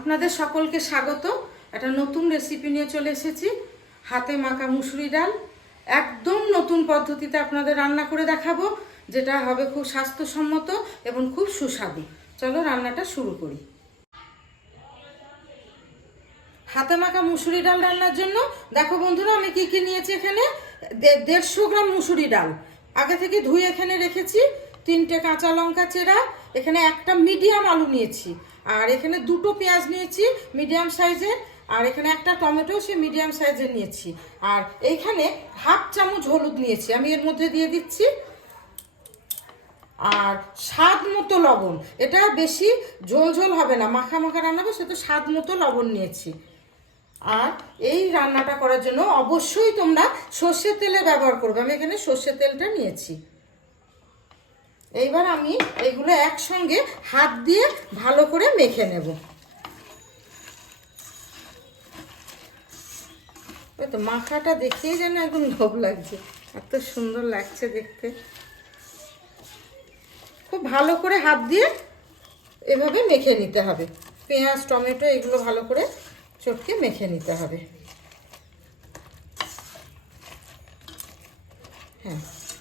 আপনাদের সকলকে স্বাগত। একটা নতুন রেসিপি নিয়ে চলে এসেছি, হাতে মাখা মুসুরি ডাল। একদম নতুন পদ্ধতিতে আপনাদের রান্না করে দেখাবো, যেটা হবে খুব স্বাস্থ্যসম্মত এবং খুব সুস্বাদু। চলো রান্নাটা শুরু করি। হাতে মাখা মুসুরি ডাল রান্নার জন্য দেখো বন্ধুরা, আমি কি কি নিয়েছি। এখানে 150 গ্রাম মুসুরি ডাল আগে থেকে ধুয়ে এখানে রেখেছি। 3টে কাঁচা লঙ্কা চেরা, এখানে একটা মিডিয়াম আলু নিয়েছি, আর এখানে 2টো পেঁয়াজ নিয়েছি মিডিয়াম সাইজের, আর এখানে একটা টমেটো সে মিডিয়াম সাইজের নিয়েছি, আর এইখানে 1/2 চামচ হলুদ নিয়েছি, আমি এর মধ্যে দিয়ে দিচ্ছি। আর স্বাদ মতো লবণ, এটা বেশি ঝোল ঝোল হবে না, মাখা মাখা রান্না হবে, সেটা স্বাদ মতো লবণ নিয়েছি। আর এই রান্নাটা করার জন্য অবশ্যই তোমরা সর্ষের তেলের ব্যবহার করবে, আমি এখানে সর্ষের তেলটা নিয়েছি। এইবার আমি এইগুলো একসঙ্গে হাত দিয়ে ভালো করে মেখে নেব। ওই তো মাখাটা দেখেই যেন একদম লোভ লাগছে, এত সুন্দর লাগছে দেখতে। খুব ভালো করে হাত দিয়ে এভাবে মেখে নিতে হবে। পেঁয়াজ টমেটো এগুলো ভালো করে চটকে মেখে নিতে হবে। হ্যাঁ,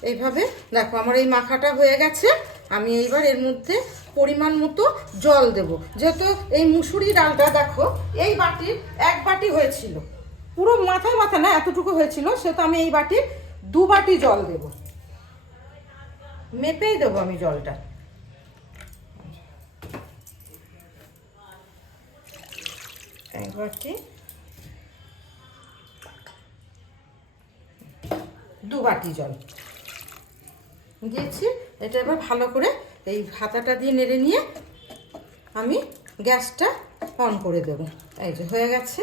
এইভাবে দেখো আমার এই মাখাটা হয়ে গেছে। আমি এইবার এর মধ্যে পরিমাণ মতো জল দেব, যেহেতু এই মুসুরি ডালটা দেখো এই বাটির 1 বাটি হয়েছিল, পুরো মাথায় মাথা না এতটুকু হয়েছিল, সেহেতু আমি এই বাটির 2 বাটি জল দেব। মেপেই দেবো আমি জলটা। এক বাটি 2 বাটি জল দিয়েছি। এটা এবার ভালো করে এই হাতাটা দিয়ে নেড়ে নিয়ে আমি গ্যাসটা অন করে দেবো। এই যে হয়ে গেছে।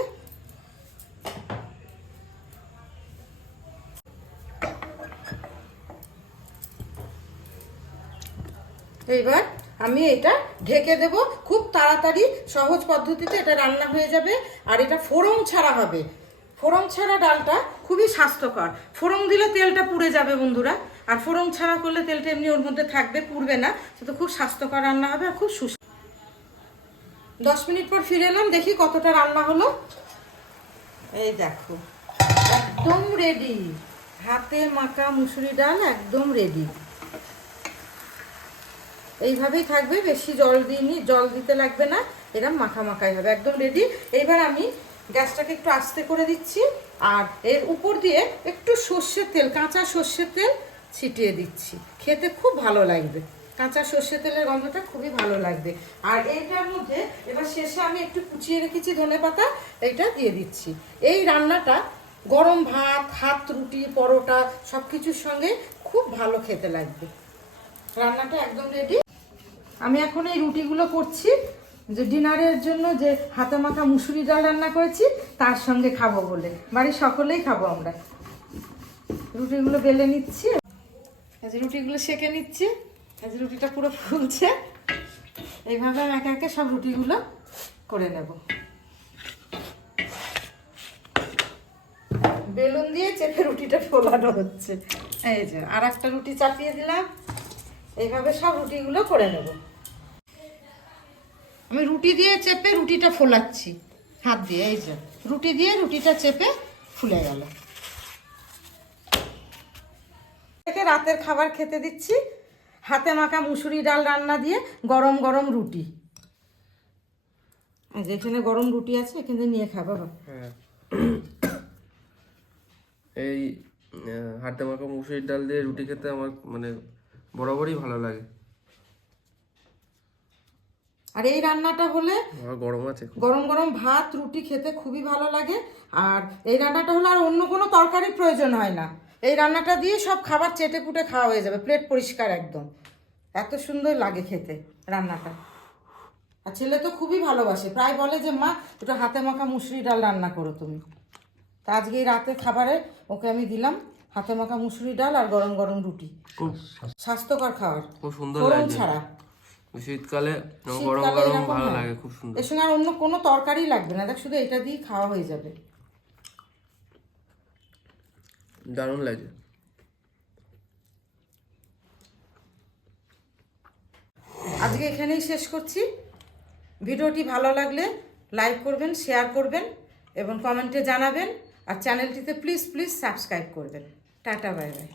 এইবার আমি এটা ঢেকে দেব। খুব তাড়াতাড়ি সহজ পদ্ধতিতে এটা রান্না হয়ে যাবে, আর এটা ফোড়ন ছাড়া হবে। ফোড়ন ছাড়া ডালটা খুবই স্বাস্থ্যকর। ফোড়ন দিলে তেলটা পুড়ে যাবে বন্ধুরা, আর ফোড়ন ছাড়া করলে তেলটা এমনি ওর মধ্যে থাকবে, পুড়বে না, সেটা খুব স্বাস্থ্যকর রান্না হবে আর খুব সুস্বাদু। 10 মিনিট পর ফিরে এলাম, দেখি কতটা রান্না হলো। এই দেখো একদম রেডি, হাতে মাখা মুসুরি ডাল একদম রেডি। এইভাবেই থাকবে, বেশি জল দিইনি, জল দিতে লাগবে না, এরকম মাখা মাখাই হবে, একদম রেডি। এইবার আমি গ্যাসটাকে একটু আস্তে করে দিচ্ছি, আর এর উপর দিয়ে একটু সর্ষের তেল, কাঁচা সর্ষের তেল ছিটিয়ে দিচ্ছি। খেতে খুব ভালো লাগবে, কাঁচা সর্ষের তেলের গন্ধটা খুবই ভালো লাগবে। আর এইটার মধ্যে এবার শেষে আমি একটু কুচিয়ে রেখেছি ধনেপাতা, এইটা দিয়ে দিচ্ছি। এই রান্নাটা গরম ভাত, হাত রুটি, পরোটা সব কিছুর সঙ্গে খুব ভালো খেতে লাগবে। রান্নাটা একদম রেডি। আমি এখন এই রুটিগুলো করছি, যে ডিনারের জন্য যে হাতে মাখা মুসুরি ডাল রান্না করেছি তার সঙ্গে খাবো বলে, বাড়ির সকলেই খাবো আমরা। রুটিগুলো বেলে নিচ্ছি, এই যে রুটিগুলো সেঁকে নিচ্ছি, এই যে রুটিটা পুরো ফুলছে। এইভাবে আমি একে একে সব রুটিগুলো করে নেব। বেলুন দিয়ে চেপে রুটিটা ফোলানো হচ্ছে। এই যে আর একটা রুটি চাপিয়ে দিলাম, এইভাবে সব রুটিগুলো করে নেব। আমি রুটি দিয়ে চেপে রুটিটা ফোলাচ্ছি হাত দিয়ে, এই যে রুটি দিয়ে রুটিটা চেপে ফুলে গেল। রাতের খাবার খেতে দিচ্ছি, হাতে মাখা মুসুরি ডাল রান্না দিয়ে গরম গরম রুটি। যেখানে গরম রুটি আছে এখানে নিয়ে খাবো। এই হাতে মাখা মুসুরির ডাল দিয়ে রুটি খেতে আমার মানে বরাবরই ভালো লাগে। আর এই রান্নাটা হলে গরম আছে, গরম গরম ভাত রুটি খেতে খুবই ভালো লাগে। আর এই রান্নাটা হলে আর অন্য কোনো তরকারির প্রয়োজন হয় না, এই রান্নাটা দিয়ে সব খাবার চেটে পুটে খাওয়া হয়ে যাবে, প্লেট পরিষ্কার একদম। এত সুন্দর লাগে খেতে রান্নাটা। আর ছেলে তো খুবই ভালোবাসে, প্রায় বলে যে মা একটু হাতে মাখা মুসুরি ডাল রান্না করো তুমি। তা আজকে এই রাতে খাবারে ওকে আমি দিলাম হাতে মাখা মুসুরি ডাল আর গরম গরম রুটি। খুব স্বাস্থ্যকর খাবার, খুব সুন্দর ফোড়ন লাগে ছাড়া। শীতকালে গরম গরম ভালো লাগে, খুব সুন্দর। এর সঙ্গে আর অন্য কোনো তরকারি লাগবে না, দেখ শুধু এটা দিয়ে খাওয়া হয়ে যাবে, দারুণ লাগে। আজকে এখানেই শেষ করছি। ভিডিওটি ভালো লাগলে লাইক করবেন, শেয়ার করবেন এবং কমেন্টে জানাবেন। আর চ্যানেলটিতে প্লিজ সাবস্ক্রাইব করবেন। Tata, bye bye.